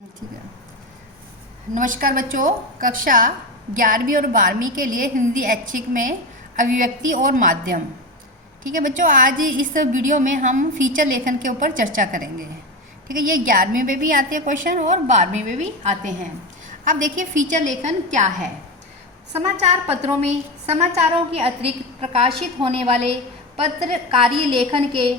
ठीक है। नमस्कार बच्चों, कक्षा 11वीं और 12वीं के लिए हिंदी ऐच्छिक में अभिव्यक्ति और माध्यम। ठीक है बच्चों, आज इस वीडियो में हम फीचर लेखन के ऊपर चर्चा करेंगे। ठीक है, ये 11वीं में भी आते हैं क्वेश्चन और 12वीं में भी आते हैं। अब देखिए फीचर लेखन क्या है। समाचार पत्रों में समाचारों के अतिरिक्त प्रकाशित होने वाले पत्रकारीय लेखन के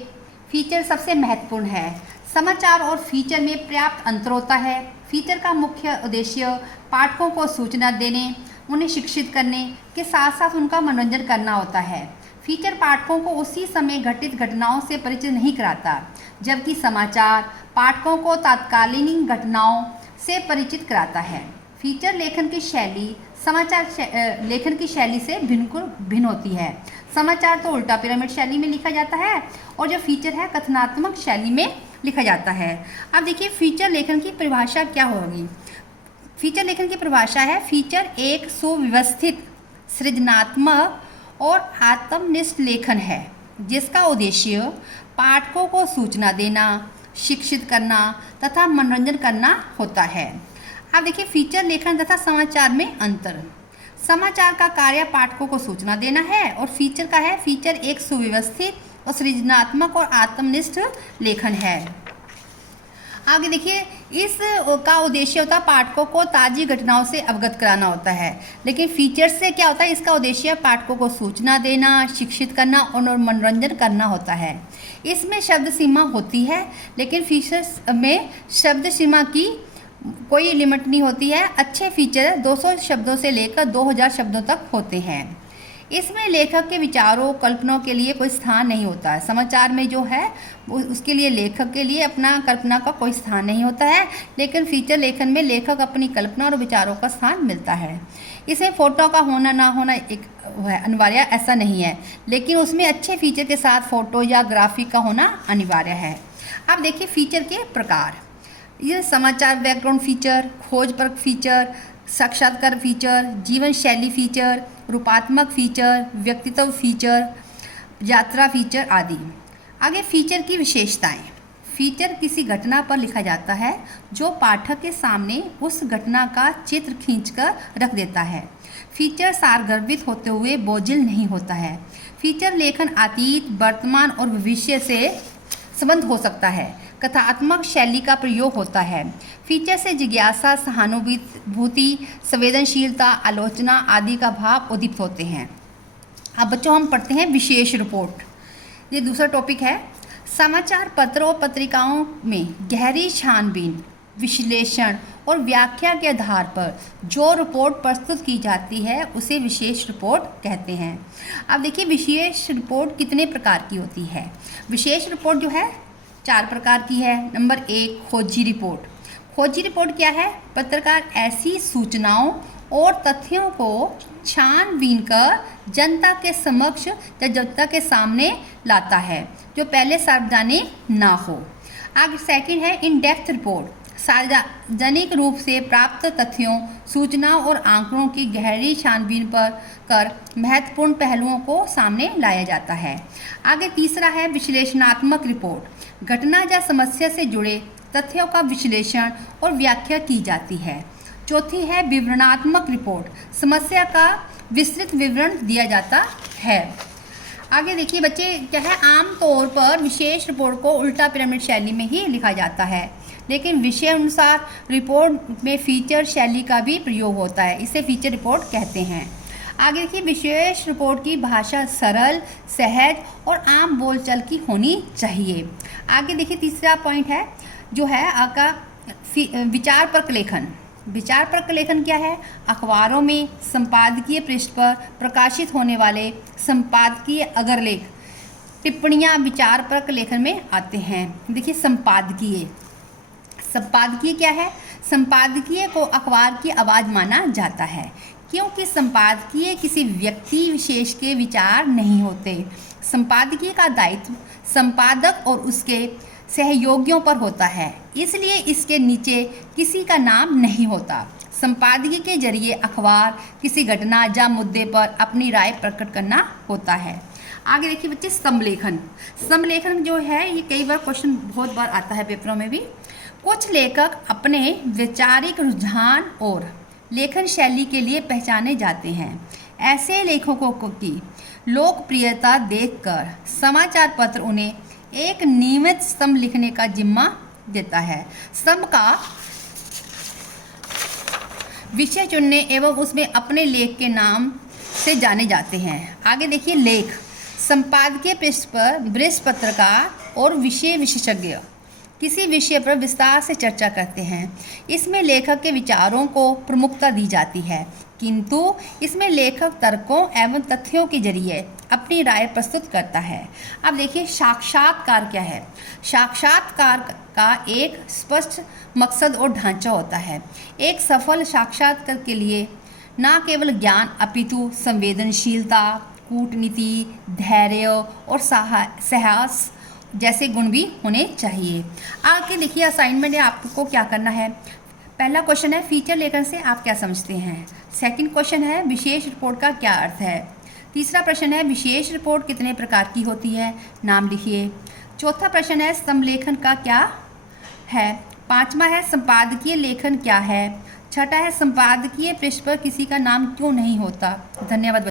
फीचर सबसे महत्वपूर्ण है। समाचार और फीचर में पर्याप्त अंतर होता है। फीचर का मुख्य उद्देश्य पाठकों को सूचना देने, उन्हें शिक्षित करने के साथ साथ उनका मनोरंजन करना होता है। फीचर पाठकों को उसी समय घटित घटनाओं से परिचित नहीं कराता, जबकि समाचार पाठकों को तत्कालीन घटनाओं से परिचित कराता है। फीचर लेखन की शैली समाचार लेखन की शैली से भिन्न होती है। समाचार तो उल्टा पिरामिड शैली में लिखा जाता है और जो फीचर है कथनात्मक शैली में लिखा जाता है। अब देखिए फीचर लेखन की परिभाषा क्या होगी। फीचर लेखन की परिभाषा है, फीचर एक सुव्यवस्थित, सृजनात्मक और आत्मनिष्ठ लेखन है जिसका उद्देश्य पाठकों को सूचना देना, शिक्षित करना तथा मनोरंजन करना होता है। अब देखिए फीचर लेखन तथा समाचार में अंतर। समाचार का कार्य पाठकों को सूचना देना है और फीचर का है, फीचर एक सुव्यवस्थित और सृजनात्मक और आत्मनिष्ठ लेखन है। आगे देखिए, इस का उद्देश्य होता है पाठकों को ताज़ी घटनाओं से अवगत कराना होता है, लेकिन फीचर से क्या होता है, इसका उद्देश्य पाठकों को सूचना देना, शिक्षित करना और मनोरंजन करना होता है। इसमें शब्द सीमा होती है, लेकिन फीचर्स में शब्द सीमा की कोई लिमिट नहीं होती है। अच्छे फीचर 200 शब्दों से लेकर 2000 शब्दों तक होते हैं। इसमें लेखक के विचारों कल्पनाओं के लिए कोई स्थान नहीं होता है। समाचार में जो है उसके लिए लेखक के लिए अपना कल्पना का कोई स्थान नहीं होता है, लेकिन फीचर लेखन में लेखक अपनी कल्पना और विचारों का स्थान मिलता है। इसमें फ़ोटो का होना ना होना एक अनिवार्य ऐसा नहीं है, लेकिन उसमें अच्छे फीचर के साथ फ़ोटो या ग्राफिक का होना अनिवार्य है। अब देखिए फीचर के प्रकार। ये समाचार बैकग्राउंड फीचर, खोजपरक फीचर, साक्षात्कार फीचर, जीवन शैली फीचर, रूपात्मक फीचर, व्यक्तित्व फीचर, यात्रा फीचर आदि। आगे फीचर की विशेषताएं। फीचर किसी घटना पर लिखा जाता है जो पाठक के सामने उस घटना का चित्र खींचकर रख देता है। फीचर सारगर्भित होते हुए बोझिल नहीं होता है। फीचर लेखन अतीत, वर्तमान और भविष्य से संबंध हो सकता है। कथात्मक शैली का प्रयोग होता है। फीचर से जिज्ञासा, सहानुभूति, संवेदनशीलता, आलोचना आदि का भाव उद्दीपित होते हैं। अब बच्चों हम पढ़ते हैं विशेष रिपोर्ट। ये दूसरा टॉपिक है। समाचार पत्रों और पत्रिकाओं में गहरी छानबीन, विश्लेषण और व्याख्या के आधार पर जो रिपोर्ट प्रस्तुत की जाती है उसे विशेष रिपोर्ट कहते हैं। अब देखिए विशेष रिपोर्ट कितने प्रकार की होती है। विशेष रिपोर्ट जो है 4 प्रकार की है। नंबर 1, खोजी रिपोर्ट। खोजी रिपोर्ट क्या है? पत्रकार ऐसी सूचनाओं और तथ्यों को छानबीन कर जनता के समक्ष या जनता के सामने लाता है जो पहले सार्वजनिक ना हो। आगे सेकंड है इन डेप्थ रिपोर्ट। सार्वजनिक रूप से प्राप्त तथ्यों, सूचनाओं और आंकड़ों की गहरी छानबीन पर कर महत्वपूर्ण पहलुओं को सामने लाया जाता है। आगे तीसरा है विश्लेषणात्मक रिपोर्ट। घटना या समस्या से जुड़े तथ्यों का विश्लेषण और व्याख्या की जाती है। चौथी है विवरणात्मक रिपोर्ट। समस्या का विस्तृत विवरण दिया जाता है। आगे देखिए बच्चे क्या है, आमतौर पर विशेष रिपोर्ट को उल्टा पिरामिड शैली में ही लिखा जाता है, लेकिन विषय अनुसार रिपोर्ट में फीचर शैली का भी प्रयोग होता है। इसे फीचर रिपोर्ट कहते हैं। आगे देखिए विशेष रिपोर्ट की भाषा सरल, सहज और आम बोलचाल की होनी चाहिए। आगे देखिए तीसरा पॉइंट है जो है आपका विचारपरक लेखन। विचारपरक लेखन क्या है? अखबारों में संपादकीय पृष्ठ पर प्रकाशित होने वाले संपादकीय अग्रलेख, टिप्पणियाँ विचारपरक लेखन में आते हैं। देखिए संपादकीय क्या है? संपादकीय को अखबार की आवाज़ माना जाता है क्योंकि संपादकीय किसी व्यक्ति विशेष के विचार नहीं होते। संपादकीय का दायित्व संपादक और उसके सहयोगियों पर होता है, इसलिए इसके नीचे किसी का नाम नहीं होता। संपादकीय के जरिए अखबार किसी घटना या मुद्दे पर अपनी राय प्रकट करना होता है। आगे देखिए बच्चे समलेखन। समलेखन जो है ये कई बार क्वेश्चन बहुत बार आता है पेपरों में भी। कुछ लेखक अपने वैचारिक रुझान और लेखन शैली के लिए पहचाने जाते हैं। ऐसे लेखकों की लोकप्रियता देखकर समाचार पत्र उन्हें एक नियमित स्तंभ लिखने का जिम्मा देता है। स्तंभ का विषय चुनने एवं उसमें अपने लेख के नाम से जाने जाते हैं। आगे देखिए, लेख संपादकीय पृष्ठ पर वरिष्ठ पत्रकार और विषय विशेषज्ञ किसी विषय पर विस्तार से चर्चा करते हैं। इसमें लेखक के विचारों को प्रमुखता दी जाती है, किंतु इसमें लेखक तर्कों एवं तथ्यों के जरिए अपनी राय प्रस्तुत करता है। अब देखिए, साक्षात्कार क्या है। साक्षात्कार का एक स्पष्ट मकसद और ढांचा होता है। एक सफल साक्षात्कार के लिए न केवल ज्ञान अपितु संवेदनशीलता, कूटनीति, धैर्य और साहस जैसे गुण भी होने चाहिए। आगे देखिए, असाइनमेंट है, आपको क्या करना है। पहला क्वेश्चन है, फीचर लेखन से आप क्या समझते हैं। सेकंड क्वेश्चन है, विशेष रिपोर्ट का क्या अर्थ है। तीसरा प्रश्न है, विशेष रिपोर्ट कितने प्रकार की होती है, नाम लिखिए। चौथा प्रश्न है, स्तंभ लेखन का क्या है। पांचवा है, संपादकीय लेखन क्या है। छठा है, संपादकीय पृष्ठ पर किसी का नाम क्यों नहीं होता। धन्यवाद।